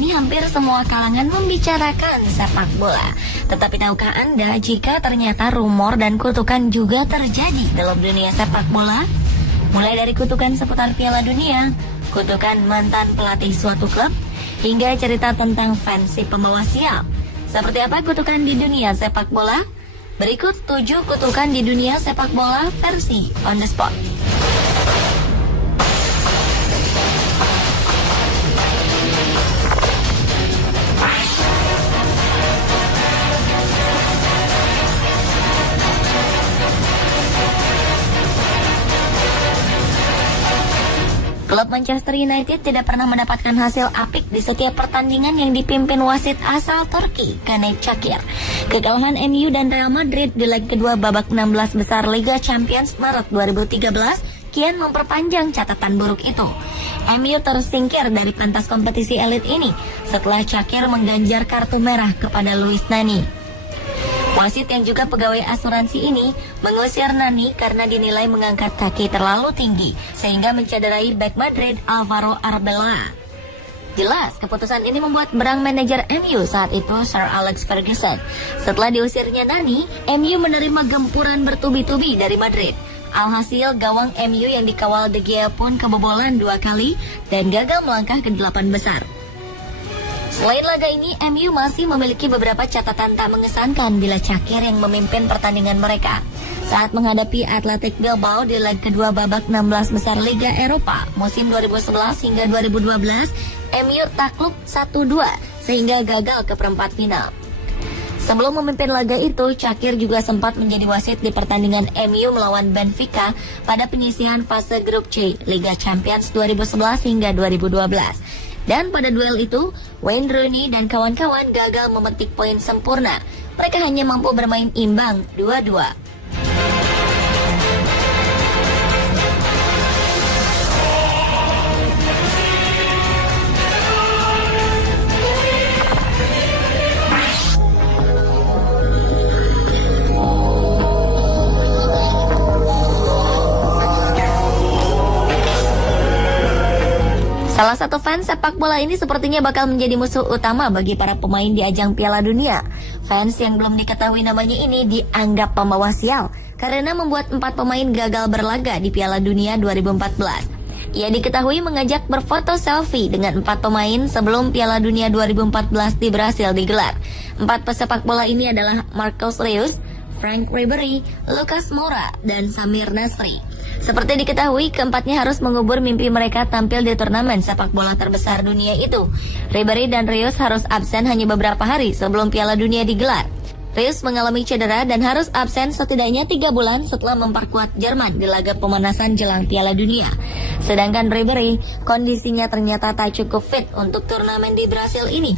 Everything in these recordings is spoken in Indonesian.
ini hampir semua kalangan membicarakan sepak bola. Tetapi tahukah Anda jika ternyata rumor dan kutukan juga terjadi dalam dunia sepak bola? Mulai dari kutukan seputar Piala Dunia, kutukan mantan pelatih suatu klub, hingga cerita tentang fans si pembawa sial. Seperti apa kutukan di dunia sepak bola? Berikut 7 kutukan di dunia sepak bola versi On The Spot. Klub Manchester United tidak pernah mendapatkan hasil apik di setiap pertandingan yang dipimpin wasit asal Turki, Cüneyt Çakır. Kekalahan MU dan Real Madrid di leg kedua babak 16 besar Liga Champions Maret 2013 kian memperpanjang catatan buruk itu. MU tersingkir dari pentas kompetisi elit ini setelah Çakır mengganjar kartu merah kepada Luis Nani. Wasit yang juga pegawai asuransi ini mengusir Nani karena dinilai mengangkat kaki terlalu tinggi sehingga mencederai bek Madrid Alvaro Arbeloa. Jelas, keputusan ini membuat berang manajer MU saat itu Sir Alex Ferguson. Setelah diusirnya Nani, MU menerima gempuran bertubi-tubi dari Madrid. Alhasil gawang MU yang dikawal De Gea pun kebobolan 2 kali dan gagal melangkah ke 8 besar. Selain laga ini, MU masih memiliki beberapa catatan tak mengesankan bila Çakır yang memimpin pertandingan mereka. Saat menghadapi Athletic Bilbao di leg kedua babak 16 besar Liga Eropa musim 2011 hingga 2012, MU takluk 1-2 sehingga gagal ke perempat final. Sebelum memimpin laga itu, Çakır juga sempat menjadi wasit di pertandingan MU melawan Benfica pada penyisihan fase grup C Liga Champions 2011 hingga 2012. Dan pada duel itu, Wayne Rooney dan kawan-kawan gagal memetik poin sempurna. Mereka hanya mampu bermain imbang 2-2. Salah satu fans sepak bola ini sepertinya bakal menjadi musuh utama bagi para pemain di ajang Piala Dunia. Fans yang belum diketahui namanya ini dianggap pembawa sial karena membuat 4 pemain gagal berlaga di Piala Dunia 2014. Ia diketahui mengajak berfoto selfie dengan 4 pemain sebelum Piala Dunia 2014 di Brasil digelar. 4 pesepak bola ini adalah Marcos Reus, Franck Ribéry, Lucas Moura, dan Samir Nasri. Seperti diketahui, keempatnya harus mengubur mimpi mereka tampil di turnamen sepak bola terbesar dunia itu. Ribéry dan Reus harus absen hanya beberapa hari sebelum Piala Dunia digelar. Reus mengalami cedera dan harus absen setidaknya 3 bulan setelah memperkuat Jerman di laga pemanasan jelang Piala Dunia. Sedangkan Ribéry, kondisinya ternyata tak cukup fit untuk turnamen di Brasil ini.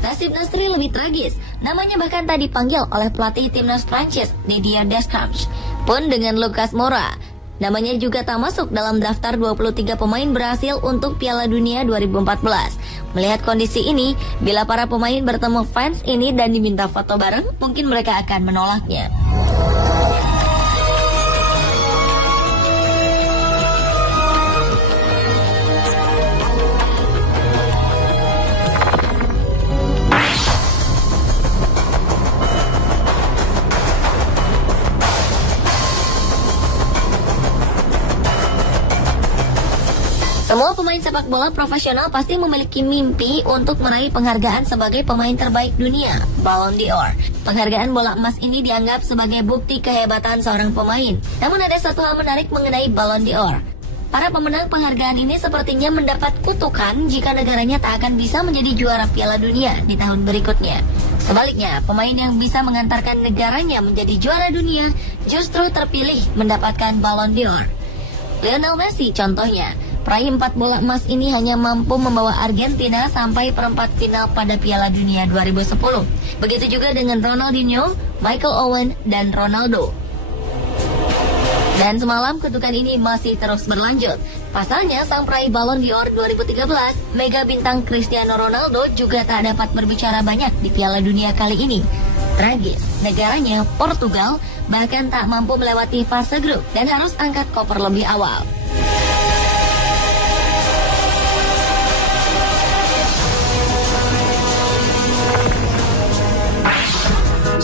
Nasib Nasri lebih tragis, namanya bahkan tak dipanggil oleh pelatih timnas Prancis, Didier Deschamps. Pun dengan Lucas Moura, namanya juga tak masuk dalam daftar 23 pemain berhasil untuk Piala Dunia 2014. Melihat kondisi ini, bila para pemain bertemu fans ini dan diminta foto bareng, mungkin mereka akan menolaknya. Semua pemain sepak bola profesional pasti memiliki mimpi untuk meraih penghargaan sebagai pemain terbaik dunia, Ballon d'Or. Penghargaan bola emas ini dianggap sebagai bukti kehebatan seorang pemain. Namun ada satu hal menarik mengenai Ballon d'Or. Para pemenang penghargaan ini sepertinya mendapat kutukan jika negaranya tak akan bisa menjadi juara Piala Dunia di tahun berikutnya. Sebaliknya, pemain yang bisa mengantarkan negaranya menjadi juara dunia justru terpilih mendapatkan Ballon d'Or. Lionel Messi contohnya. Peraih 4 bola emas ini hanya mampu membawa Argentina sampai perempat final pada Piala Dunia 2010. Begitu juga dengan Ronaldinho, Michael Owen, dan Ronaldo. Dan semalam kutukan ini masih terus berlanjut. Pasalnya, sang peraih Ballon d'Or 2013, mega bintang Cristiano Ronaldo juga tak dapat berbicara banyak di Piala Dunia kali ini. Tragis, negaranya, Portugal, bahkan tak mampu melewati fase grup dan harus angkat koper lebih awal.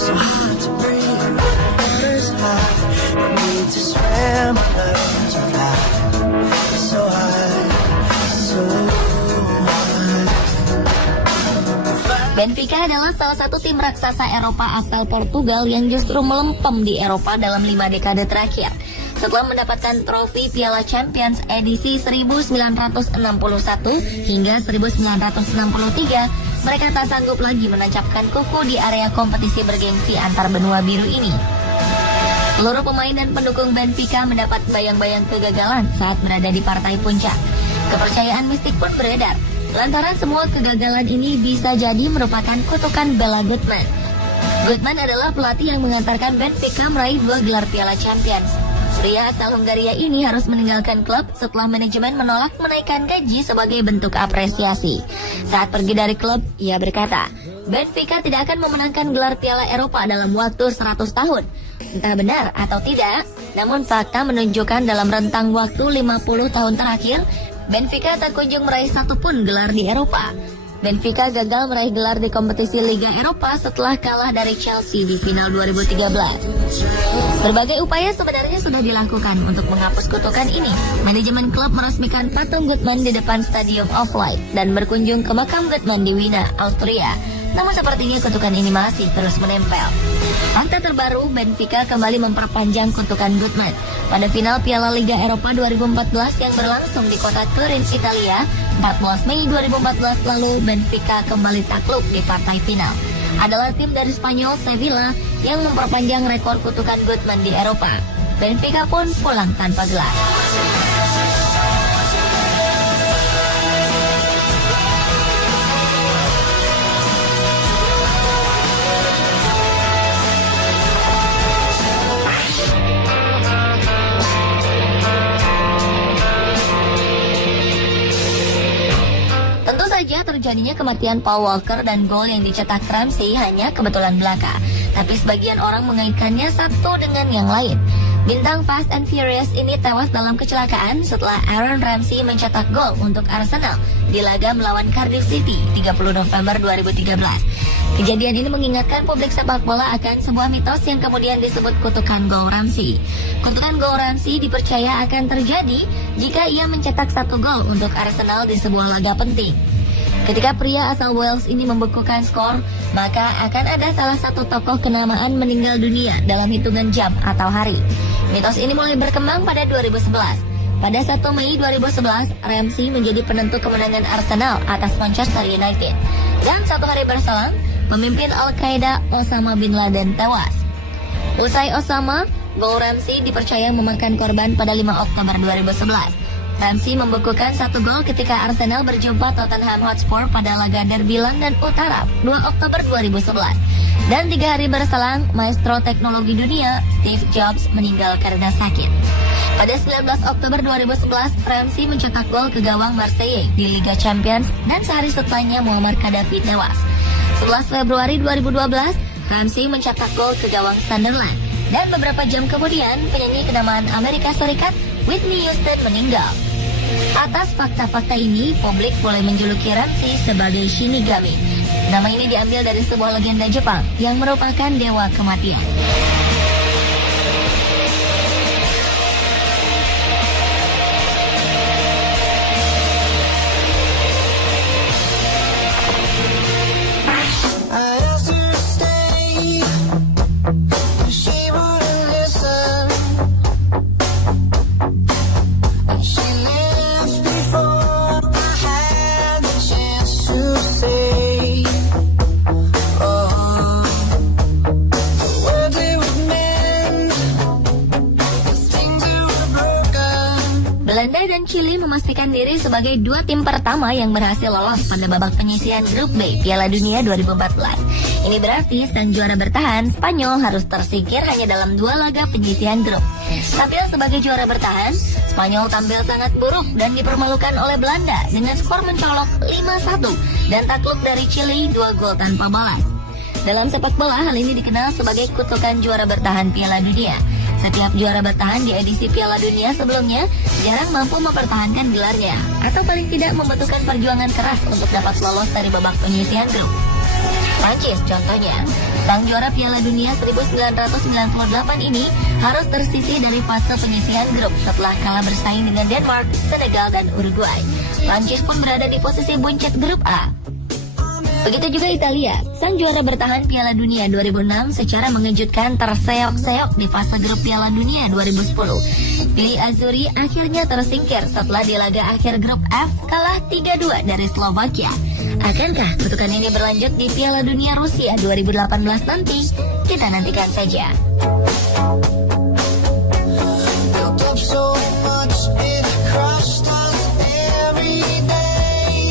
So hard to breathe, water's high. No need to swim, learn to fly. So high, so high. Benfica adalah salah satu tim raksasa Eropa asal Portugal yang justru melempem di Eropa dalam 5 dekade terakhir. Setelah mendapatkan trofi Piala Champions edisi 1961 hingga 1963, mereka tak sanggup lagi menancapkan kuku di area kompetisi bergengsi antar benua biru ini. Seluruh pemain dan pendukung Benfica mendapat bayang-bayang kegagalan saat berada di partai puncak. Kepercayaan mistik pun beredar, lantaran semua kegagalan ini bisa jadi merupakan kutukan Bela Goodman. Goodman adalah pelatih yang mengantarkan Benfica meraih 2 gelar Piala Champions. Pria asal Hungaria ini harus meninggalkan klub setelah manajemen menolak menaikkan gaji sebagai bentuk apresiasi. Saat pergi dari klub, ia berkata, Benfica tidak akan memenangkan gelar Piala Eropa dalam waktu 100 tahun. Entah benar atau tidak, namun fakta menunjukkan dalam rentang waktu 50 tahun terakhir, Benfica tak kunjung meraih satupun gelar di Eropa. Benfica gagal meraih gelar di kompetisi Liga Eropa setelah kalah dari Chelsea di final 2013. Berbagai upaya sebenarnya sudah dilakukan untuk menghapus kutukan ini. Manajemen klub meresmikan patung Goodman di depan Stadium of Light dan berkunjung ke makam Goodman di Wiener, Austria. Namun sepertinya kutukan ini masih terus menempel. Fakta terbaru, Benfica kembali memperpanjang kutukan Goodman. Pada final Piala Liga Eropa 2014 yang berlangsung di kota Turin, Italia, 14 Mei 2014 lalu, Benfica kembali takluk di partai final. Adalah tim dari Spanyol Sevilla yang memperpanjang rekor kutukan Goodman di Eropa. Benfica pun pulang tanpa gelar. Terjadinya kematian Paul Walker dan gol yang dicetak Ramsey hanya kebetulan belaka, tapi sebagian orang mengaitkannya satu dengan yang lain. Bintang Fast and Furious ini tewas dalam kecelakaan setelah Aaron Ramsey mencetak gol untuk Arsenal di laga melawan Cardiff City 30 November 2013. Kejadian ini mengingatkan publik sepak bola akan sebuah mitos yang kemudian disebut kutukan gol Ramsey. Kutukan gol Ramsey dipercaya akan terjadi jika ia mencetak 1 gol untuk Arsenal di sebuah laga penting. Ketika pria asal Wales ini membekukan skor, maka akan ada salah satu tokoh kenamaan meninggal dunia dalam hitungan jam atau hari. Mitos ini mulai berkembang pada 2011. Pada 1 Mei 2011, Ramsey menjadi penentu kemenangan Arsenal atas Manchester United. Dan 1 hari berselang, pemimpin Al-Qaeda Osama bin Laden tewas. Usai Osama, gol Ramsey dipercaya memakan korban pada 5 Oktober 2011. Ramsey membekukan 1 gol ketika Arsenal berjumpa Tottenham Hotspur pada laga derby London Utara 2 Oktober 2011. Dan 3 hari berselang, maestro teknologi dunia Steve Jobs meninggal karena sakit. Pada 19 Oktober 2011, Ramsey mencetak gol ke gawang Marseille di Liga Champions dan sehari setelahnya Muammar Gaddafi tewas. 11 Februari 2012, Ramsey mencetak gol ke gawang Sunderland. Dan beberapa jam kemudian, penyanyi kenamaan Amerika Serikat Whitney Houston meninggal. Atas fakta-fakta ini, publik boleh menjuluki Ramsey sebagai Shinigami. Nama ini diambil dari sebuah legenda Jepang yang merupakan dewa kematian. Belanda dan Chili memastikan diri sebagai 2 tim pertama yang berhasil lolos pada babak penyisihan grup B Piala Dunia 2014. Ini berarti sang juara bertahan, Spanyol harus tersingkir hanya dalam 2 laga penyisihan grup. Tampil sebagai juara bertahan, Spanyol tampil sangat buruk dan dipermalukan oleh Belanda dengan skor mencolok 5-1 dan takluk dari Chili 2 gol tanpa balas. Dalam sepak bola, hal ini dikenal sebagai kutukan juara bertahan Piala Dunia. Setiap juara bertahan di edisi Piala Dunia sebelumnya jarang mampu mempertahankan gelarnya, atau paling tidak membutuhkan perjuangan keras untuk dapat lolos dari babak penyisihan grup. Prancis contohnya, Sang juara Piala Dunia 1998 ini harus tersisih dari fase penyisihan grup setelah kalah bersaing dengan Denmark, Senegal, dan Uruguay. Prancis pun berada di posisi buncit grup A. Begitu juga Italia, sang juara bertahan Piala Dunia 2006 secara mengejutkan terseok-seok di fase grup Piala Dunia 2010. Billy Azzurri akhirnya tersingkir setelah di laga akhir grup F kalah 3-2 dari Slovakia. Akankah kutukan ini berlanjut di Piala Dunia Rusia 2018 nanti? Kita nantikan saja. Built up so much, it crushed us every day.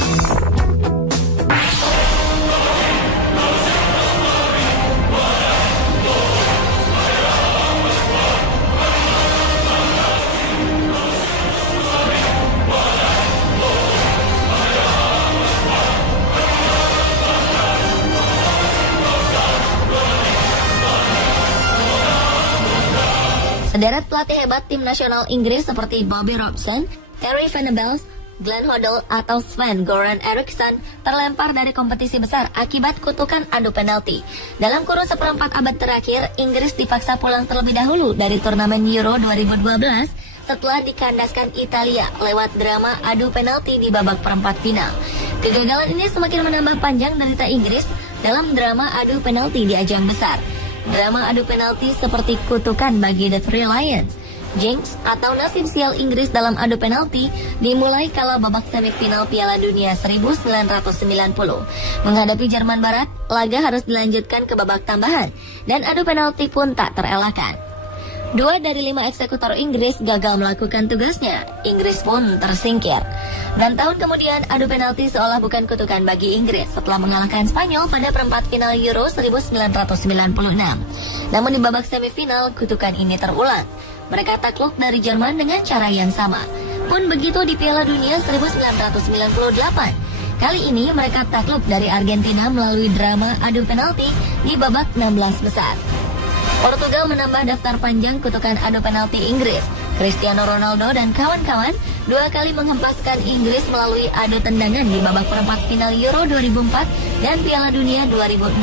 Sederet pelatih hebat tim nasional Inggris seperti Bobby Robson, Terry Venables, Glenn Hoddle atau Sven-Goran Eriksson terlempar dari kompetisi besar akibat kutukan adu penalti. Dalam kurun seperempat abad terakhir, Inggris dipaksa pulang terlebih dahulu dari turnamen Euro 2012 setelah dikandaskan Italia lewat drama adu penalti di babak perempat final. Kegagalan ini semakin menambah panjang derita Inggris dalam drama adu penalti di ajang besar. Drama adu penalti seperti kutukan bagi The Three Lions, jinx atau nasib sial Inggris dalam adu penalti dimulai kala babak semifinal Piala Dunia 1990. Menghadapi Jerman Barat, laga harus dilanjutkan ke babak tambahan dan adu penalti pun tak terelakkan. 2 dari 5 eksekutor Inggris gagal melakukan tugasnya. Inggris pun tersingkir. 6 tahun kemudian, adu penalti seolah bukan kutukan bagi Inggris setelah mengalahkan Spanyol pada perempat final Euro 1996. Namun di babak semifinal, kutukan ini terulang. Mereka takluk dari Jerman dengan cara yang sama. Pun begitu di Piala Dunia 1998. Kali ini mereka takluk dari Argentina melalui drama adu penalti di babak 16 besar. Portugal menambah daftar panjang kutukan adu penalti Inggris. Cristiano Ronaldo dan kawan-kawan 2 kali menghempaskan Inggris melalui adu tendangan di babak perempat final Euro 2004 dan Piala Dunia 2006.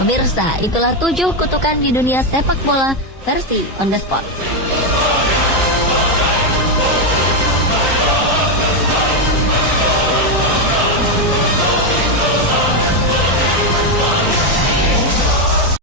Pemirsa, itulah 7 kutukan di dunia sepak bola versi On The Spot.